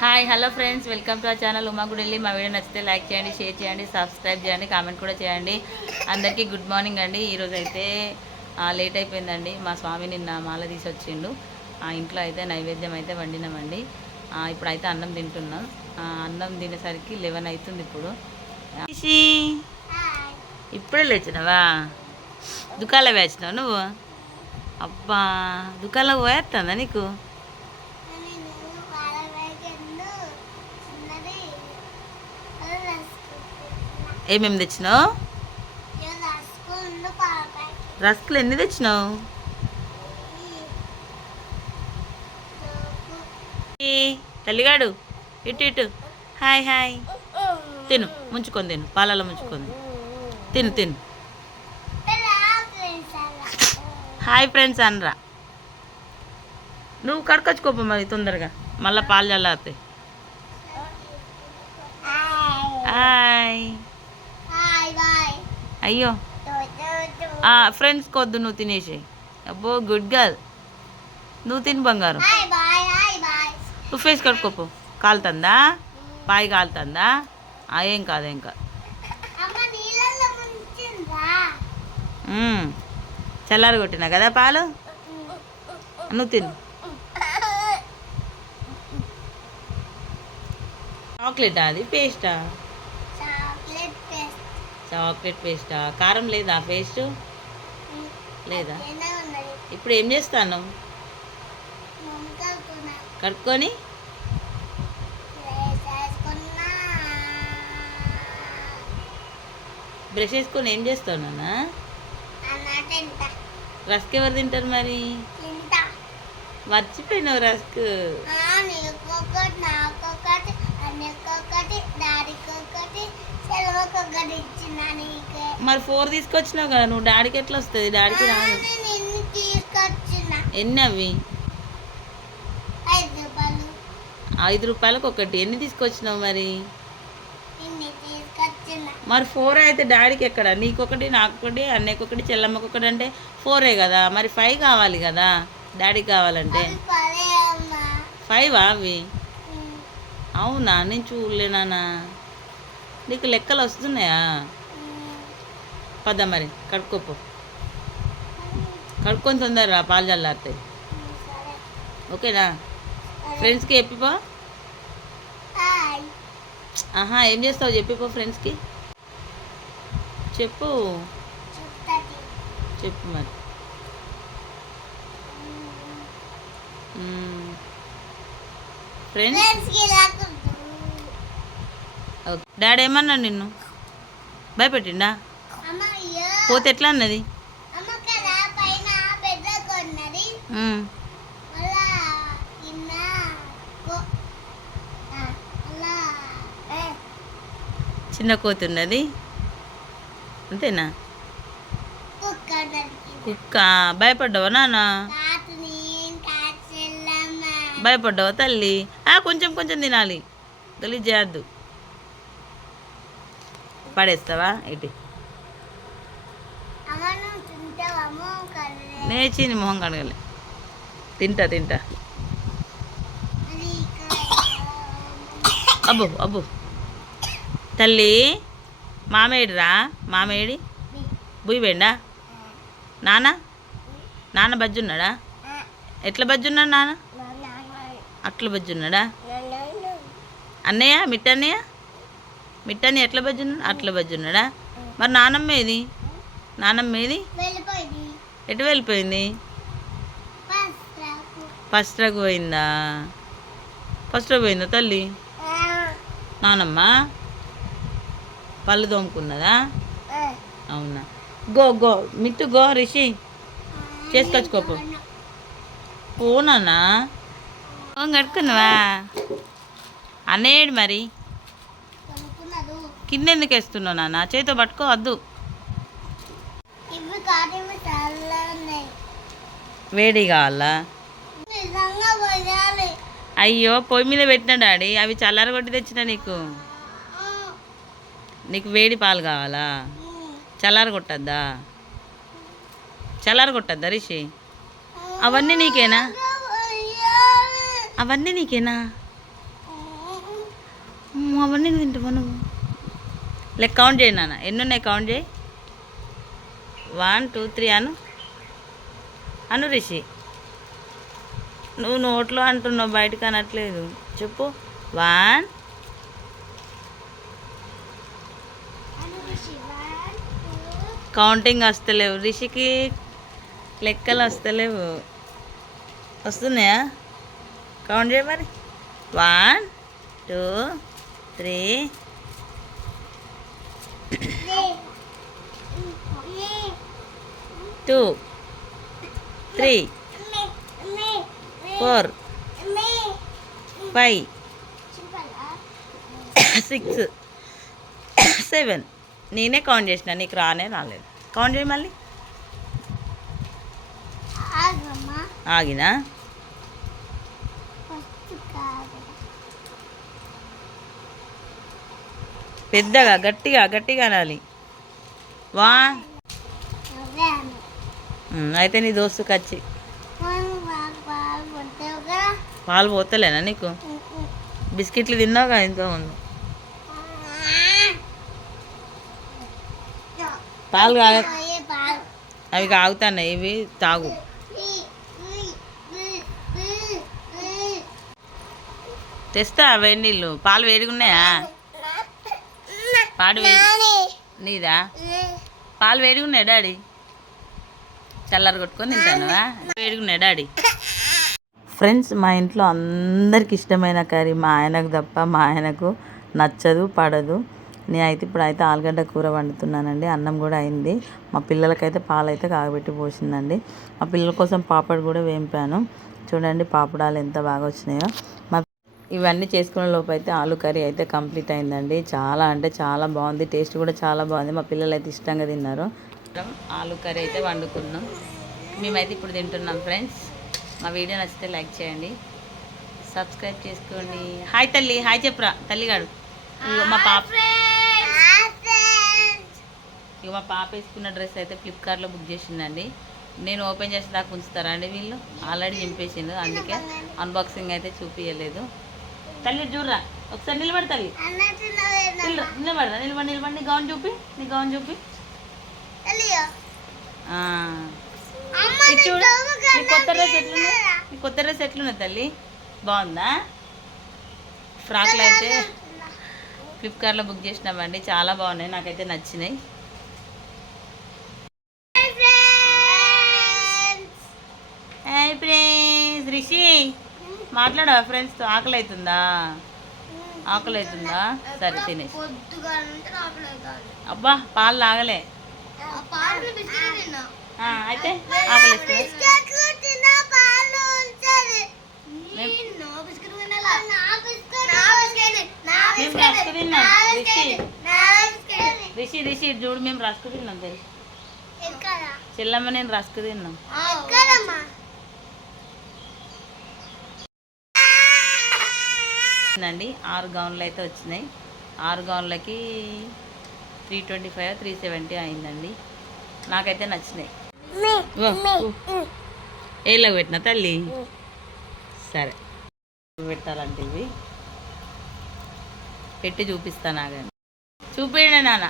Hi hello friends welcome to channel Uma Gudi మా video నచ్చితే like చేయండి share చేయండి సబ్స్క్రైబ్ చేయండి కామెంట్ కూడా చేయండి. అందరికీ గుడ్ మార్నింగ్ అండి. ఈరోజు అయితే లేట్ అయిపోయిందండి. మా స్వామి నిన్న మాల తీసి వచ్చిండు. ఆ ఇంట్లో అయితే నైవేద్యం అయితే వండినామండి. ఇప్పుడైతే అన్నం తింటున్నాం. అన్నం తినేసరికి లెవెన్ అవుతుంది ఇప్పుడు. ఇప్పుడే లేచినావా? దుకాణంలో వేసినావు నువ్వు? అబ్బా దుకాణంలో పోయేస్తుందా నీకు? ఏమేమి తెచ్చినావు? రస్కులు ఎన్ని తెచ్చినావు? తల్లిగాడు ఇటు ఇటు. Hi hi. తిను ముంచుకొని తిను పాలలో ముంచుకొని తిను. తిను హాయ్ ఫ్రెండ్స్ అనరా. నువ్వు కడకొచ్చుకోపో మరి తొందరగా. మళ్ళీ పాలు చల్లారుతాయి హాయ్ అయ్యో. ఫ్రెండ్స్కి వద్దు నువ్వు తినేసి అబ్బో గుడ్ గర్ల్ నువ్వు తిని బంగారం. నువ్వు ఫేస్ కడుక్కోపో. కాలుతుందా? పాయి కాలుతుందా? ఆ, ఏం కాదు ఏం కాదు. చల్లారి కొట్టినా కదా పాలు? నువ్వు తిను. చాక్లెటా అది? పేస్టా? చాక్లెట్ పేస్టా? కారం లేదా? పేస్ట్? లేదా? ఇప్పుడు ఏం చేస్తాను? కడుక్కొని? బ్రష్ వేసుకొని ఏం చేస్తావు నాన్న? రస్క్ ఎవరు తింటారు మరి? మర్చిపోయినావు రస్క్. మరి ఫోర్ తీసుకొచ్చినావు కదా నువ్వు డాడీకి ఎట్లా వస్తుంది? డాడీకి రాదు. నేను ఎన్ని అవి ఐదు రూపాయలు. ఐదు రూపాయలకు ఒకటి. ఎన్ని తీసుకొచ్చినావు మరి? మరి ఫోర్ అయితే డాడీకి ఎక్కడ? నీకొకటి నాకొకటి అన్నయ్యకొకటి చెల్లమ్మకొకటి అంటే ఫోరే కదా. మరి ఫైవ్ కావాలి కదా డాడీకి కావాలంటే. ఫైవ్ అవి? అవునా? నేను చూడలేనా నీకు లెక్కలు వస్తున్నాయా? పద మరి కడుక్కోపో. కడుక్కొని తొందరరా పాలు చల్లారుతాయి ఓకేనా? ఫ్రెండ్స్కి చెప్పిపో. ఆహా ఏం చేస్తావు? చెప్పిపో ఫ్రెండ్స్కి. చెప్పు. చెప్పు మరి. ఫ్రెండ్స్ డాడీ ఏమన్నాడు నిన్ను? భయపెట్టిండా? పోతే ఎట్లా అన్నది? చిన్న కోతి ఉన్నది అంతేనా కుక్క. భయపడ్డావా నాన్న భయపడ్డావా తల్లి? ఆ కొంచెం కొంచెం తినాలి. గలీజ్ చేయద్దు. పడేస్తావా? ఇటు. నేర్చింది మొహం కడగలే. తింటా తింటా. అబ్బో అబ్బో. తల్లి మామేడిరా మామేడి బుయ్యి వేండా నాన్న నాన్న బజ్జున్నాడా? ఎట్లా బజ్జున్నాడు నాన్న? అట్లా బజ్జున్నాడా? అన్నయ్య మిట్టన్నయ్య? మిట్టన్నయ్య ఎట్లా బజ్జున్నాడు? అట్లా బజ్జున్నాడా? మరి నానమ్మ ఏది? నానమ్మ ఏది? ఎటు వెళ్ళిపోయింది? ఫస్ట్ రాకు. ఫస్ట్ రాకు పోయిందా? ఫస్ట్ రాకు పోయిందా తల్లి? నానమ్మ? పళ్ళు తోముకున్నదా? అవునా. Go go Mittu go Rishi. చేసుకొచ్చుకోపో. పోనానా కట్టుకున్నావా అన్నయ్యేడు మరి. కింద ఎందుకు వేస్తున్నావు నాన్న? చేతితో పట్టుకో వద్దు. ఇవి కాటివి చాలా ఉన్నాయి. వేడి కావాలా అయ్యో పొయ్యి మీద పెట్టిన డాడీ అవి చల్లారగొట్టి తెచ్చిన నీకు? నీకు వేడి పాలు కావాలా? చల్లారగొట్టద్దా? చల్లారగొట్టద్దా రిషి? అవన్నీ నీకేనా. అవన్నీ నీకేనా? అవన్నీ తింటావా నువ్వు? లెక్క కౌంట్ చేయి నాన్న. ఎన్ని ఉన్నాయి కౌంట్ చేయి? One two three Anu. Anu Rishi. నువ్వు నోట్లో అంటున్నావు బయటకు అనట్లేదు. చెప్పు. వన్ కౌంటింగ్ వస్తలేవు. రిషికి లెక్కలు వస్తలేవు. వస్తున్నాయా? కౌంట్ చేయ మరి. One two three two three four five six seven. నేనే కౌంట్ చేసిన నీకు రానే రాలేదు. కౌంట్ చేయి మళ్ళీ. ఆగినా? పెద్దగా గట్టిగా గట్టిగా అనాలి. వా అయితే నీ దోస్తు కచ్చి. పాలు పోతలేనా నీకు? బిస్కెట్లు తిన్నావుగా ఇంత ముందు పాలు కాగ అవి కాగుతున్నాయి ఇవి తాగు. తెస్తా వేడి నీళ్ళు. పాలు వేడిగా ఉన్నాయా పాడు వేడి. నీదా. పాలు వేడిగా ఉన్నాయి డాడీ? చల్లారి కొట్టుకొని తింటానువా డాడీ? ఫ్రెండ్స్ మా ఇంట్లో అందరికి ఇష్టమైన కర్రీ మా ఆయనకు తప్ప మా ఆయనకు నచ్చదు పడదు. నేనైతే ఇప్పుడు అయితే ఆలుగడ్డ కూర వండుతున్నానండి. అన్నం కూడా అయింది. మా పిల్లలకైతే పాలైతే కాగబెట్టి పోసిందండి. మా పిల్లల కోసం పాపడ్ కూడా వేంపాను. చూడండి పాపడాలు ఎంత బాగా వచ్చినాయో. మా ఇవన్నీ చేసుకునే లోపు అయితే ఆలు కర్రీ అయితే కంప్లీట్ అయిందండి. చాలా అంటే చాలా బాగుంది. టేస్ట్ కూడా చాలా బాగుంది. మా పిల్లలు అయితే ఇష్టంగా తిన్నారు. ఆలు కర్రీ అయితే వండుకున్నాం. మేమైతే ఇప్పుడు తింటున్నాం ఫ్రెండ్స్. మా వీడియో నచ్చితే లైక్ చేయండి. సబ్స్క్రైబ్ చేసుకోండి. హాయ్ తల్లి హాయ్ చెప్పురా. తల్లిగాడు. ఇగో మా పాప ఇక మా పాప వేసుకున్న డ్రెస్ అయితే ఫ్లిప్కార్ట్లో బుక్ చేసిందండి. నేను ఓపెన్ చేసే దాకా ఉంచుతారా అండి వీళ్ళు? ఆల్రెడీ చింపేసిండు అందుకే అన్బాక్సింగ్ అయితే చూపించలేదు తల్లి చూడరా. ఒకసారి నిలబడి తల్లి. నిలబడ నిలబడరా నిలబడి నిలబడి. నీ గౌన్ చూపి నీ గౌన్ చూపి. చూడు నీ కొత్త డ్రెస్ ఎట్లుంది? నీ కొత్త డ్రెస్ తల్లి? బాగుందా? ఫ్రాక్లు అయితే ఫ్లిప్కార్ట్లో బుక్ చేసినామండి చాలా బాగున్నాయి నాకైతే నచ్చినాయి. హాయ్ ఫ్రెండ్స్ రిషి మాట్లాడవా ఫ్రెండ్స్తో ఆకలి అవుతుందా ఆకలి అవుతుందా సరే తినేసి. అబ్బా పాలు లాగలే అయితే రిషి రిషి చూడు మేము రస్క్ తిన్నాం తెలుసు? చెల్లమ్మ నేను రస్క్ తిన్నాం. అండి ఆరు గౌన్లు అయితే వచ్చినాయి. ఆరు గౌన్లకి three twenty five three seventy అయిందండి. నాకైతే నచ్చినాయి. ఏళ్ళకి పెట్టిన తల్లి? సరే. పెట్టాలంటే ఇవి. పెట్టి చూపిస్తాను ఆగండి చూపించండి నాన్న.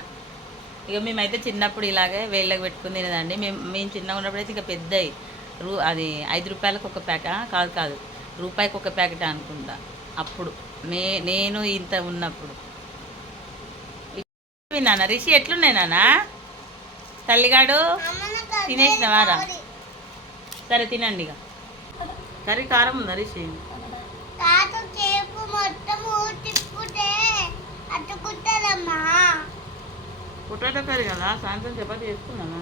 ఇక మేమైతే చిన్నప్పుడు ఇలాగే వేళ్ళకి పెట్టుకుని తినేదండి మేము మేము చిన్నగా ఉన్నప్పుడు అయితే ఇక పెద్దవి రూ అది ఐదు రూపాయలకు ఒక ప్యాకెట్ కాదు కాదు. రూపాయికి ఒక ప్యాకెట్ అనుకుంటా. అప్పుడు. నే నేను ఇంత ఉన్నప్పుడు. ఇవి నాన్న. రిషి ఎట్లున్నాయి నాన్న? తల్లిగాడు తినేసినవారా సరే తినండి ఇక. కర్రీ కారం ఉందా రిషి? పొటాటో కర్రీ కదా సాయంత్రం చపాతి చేసుకున్నాను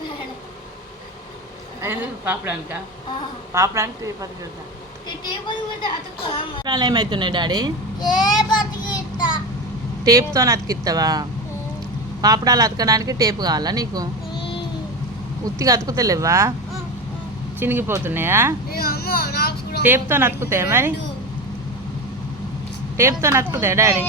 లంచ్ పాపడానిక? పాపడానికి ఏమవుతున్నాయి డాడీ? టేప్తో అతికిస్తావా పాపడాలు అతకడానికి టేపు కావాలా నీకు? ఉత్తిగా అతుకుతలేవా చినిగిపోతున్నాయా? టేప్తో అతుకుతాయా మరి? టేప్తో అతుకుతాయా డాడీ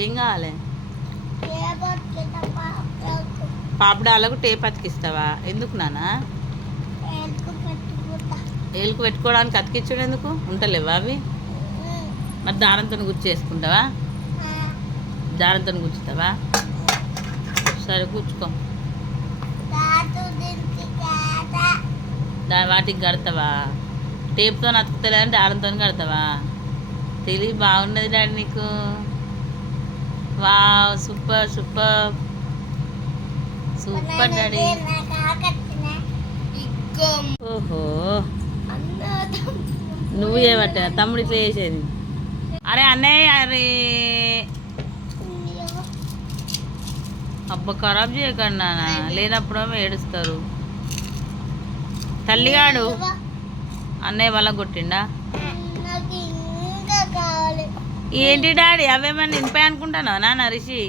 ఏం కావాలి లేకపోతే పాపకు పాపడాలకు టేప్ అతికిస్తావా? ఎందుకు పెట్టుకుంటా. ఏలుకు పెట్టుకోవడానికి అతికించుడు ఎందుకు? ఉంటలేవా అవి? మరి దారంతో గుచ్చేసుకుంటావా? దారంతో గుచ్చుతావా? సరే గుచ్చుకో. దాని వాటికి కడతావా? టేప్తో అతుకుతలే అంటే దారంతో కడతావా? తెలివి బాగున్నది డాడీ నీకు. వా సూపర్ సూపర్. Super daddy. ఓహో. నువ్వు చేయబట్ట తమ్ముడు ఇట్లా చేసేది. అరే అన్నయ్య అరే. అబ్బా ఖరాబ్ చేయకుండా లేనప్పుడు ఏడుస్తారు. తల్లిగాడు. అన్నయ్య వల్ల కొట్టిండా? ఏంటి డాడీ అవేమన్నా నింపాయి అనుకుంటానా నాన్న రిషి?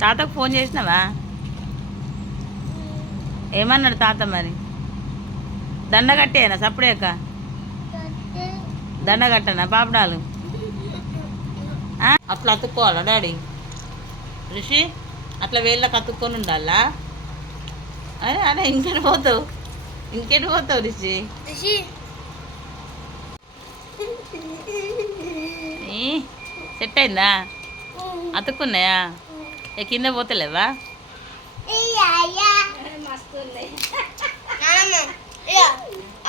తాతకు ఫోన్ చేసినావా? ఏమన్నాడు తాత మరి? దండ కట్టేనా సప్పుడేక? దండ కట్టనా పాపడాలు? అట్లా అతుక్కోవాలా డాడీ? రిషి అట్లా వేళ్ళకి అతుక్కొని ఉండాలా? అరే అరే ఇంకెటు పోతావు? ఇంకెటు పోతావు రిషి? ఈ, సెట్ అయిందా? అతుక్కున్నాయా? కింద పోతలేవా?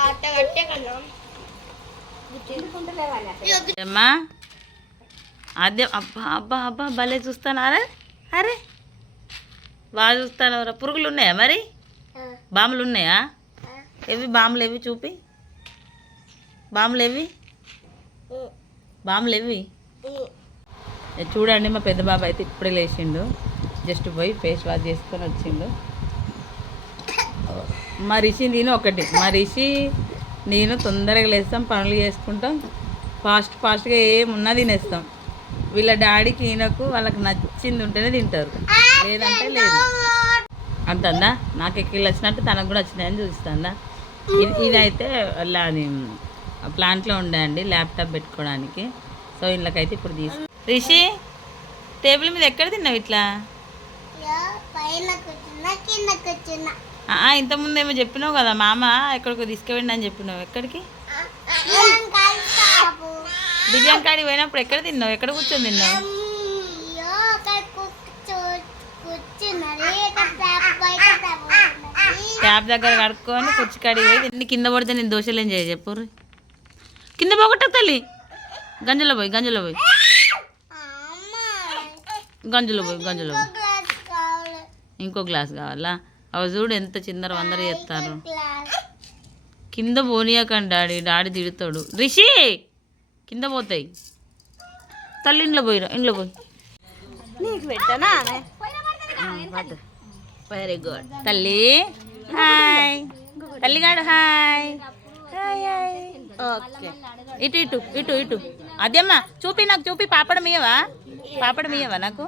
ఆట కట్టే కన్నా. అమ్మా అదే అబ్బా అబ్బా అబ్బా భలే చూస్తాను అరే అరే బాగా చూస్తాను రా పురుగులు ఉన్నాయా మరి? బాంబులు ఉన్నాయా? ఎవి బాంబులు ఎవి చూపి? బాంబులు ఎవి బాంబులు ఎవి చూడండి మా పెద్ద బాబు అయితే ఇప్పుడే లేచిండు. జస్ట్ పోయి ఫేస్ వాష్ చేసుకొని వచ్చిండు. మా రిషి నేను ఒకటి. మా రిషి నేను తొందరగా లేస్తాం పనులు చేసుకుంటాం. ఫాస్ట్ ఫాస్ట్గా ఏమున్నా తినేస్తాం. వీళ్ళ డాడీకి ఈయనకు వాళ్ళకి నచ్చింది ఉంటేనే తింటారు. లేదంటే లేదు. అంతందా? నాకు ఎక్కిళ్ళు వచ్చినట్టు తనకు కూడా వచ్చినాయని చూస్తుందా ఇది ఇదైతే అలా అది ప్లాంట్లో ఉండే అండి ల్యాప్టాప్ పెట్టుకోవడానికి. సో ఇళ్ళకైతే ఇప్పుడు తీసుకు రిషి టేబుల్ మీద ఎక్కడ తిన్నావు ఇట్లా? పైన కూర్చున్నా కింద కూర్చున్నా. ఆ, ఇంతకుముందు ఏమో చెప్పినావు కదా మామ ఎక్కడికో తీసుకువెండి అని చెప్పినావు. ఎక్కడికి? బిర్యానీ కాడికి పోయినప్పుడు ఎక్కడ తిన్నావు? ఎక్కడ కూర్చొని తిన్నావు? ట్యాప్ దగ్గర కడుక్కొని కుర్చీ కాడికి పోయి కింద పడితే నేను దోశలు ఏం చేయ చెప్పు కింద పోగొట్ట తల్లి. గంజలో పోయి గంజలో పోయి. గంజలో పోయి గంజలో ఇంకో గ్లాస్ కావాలా? అవి చూడు ఎంత చిందర వందర చేస్తారు. కింద పోనీయకండి డాడీ డాడీ తిడతాడు. రిషి కింద పోతాయి. తల్లి ఇంట్లో పోయిరా ఇంట్లో పోయి. నీకు పెట్టనా వెరీ గుడ్ తల్లి హాయ్ తల్లిగాడు హాయ్ ఓకే ఇటు ఇటు ఇటు ఇటు. అదేమ్మా చూపి నాకు చూపి పాపడం ఇయ్యవా? పాపడ ఇయ్యవా నాకు?